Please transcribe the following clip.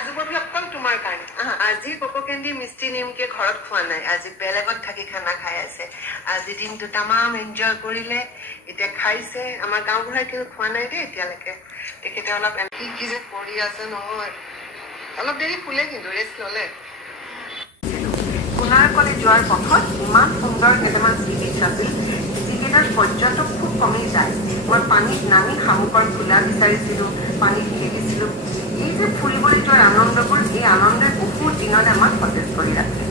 কাজু বৰফি অকল তোমাৰ কাৰণে আজি কোকো কেন্ডি মিষ্টি নিমকে ঘৰত খোৱা নাই আজি বেলেগত থাকি খানা খাই আছে আজি দিনটো তামাম এনজয় কৰিলে এতিয়া খাইছে আমাৰ গাঁও ঘৰৰ কেউ খোৱা নাই দেই এতিয়ালৈকে তেখেতে অলপ কি যে কৰি আছে নহয় অলপ দেৰি শুলে কিন্তু ৰেষ্ট ল'লে কোণাৰ্কলৈ যোৱাৰ পথত ইমান সুন্দৰ কেইটামান চি বিচ আছিল যিকেইটাৰ পৰ্যটক খুব কমি যায় মই পানীত নামি শামুকৰ ফুলা বিচাৰিছিলোঁ পানীত খেলিছিলোঁ এই যে ফুৰিবলৈ যোৱাৰ আনন্দবোৰ এই আনন্দে বহুত দিনতে আমাক সতেজ কৰি ৰাখে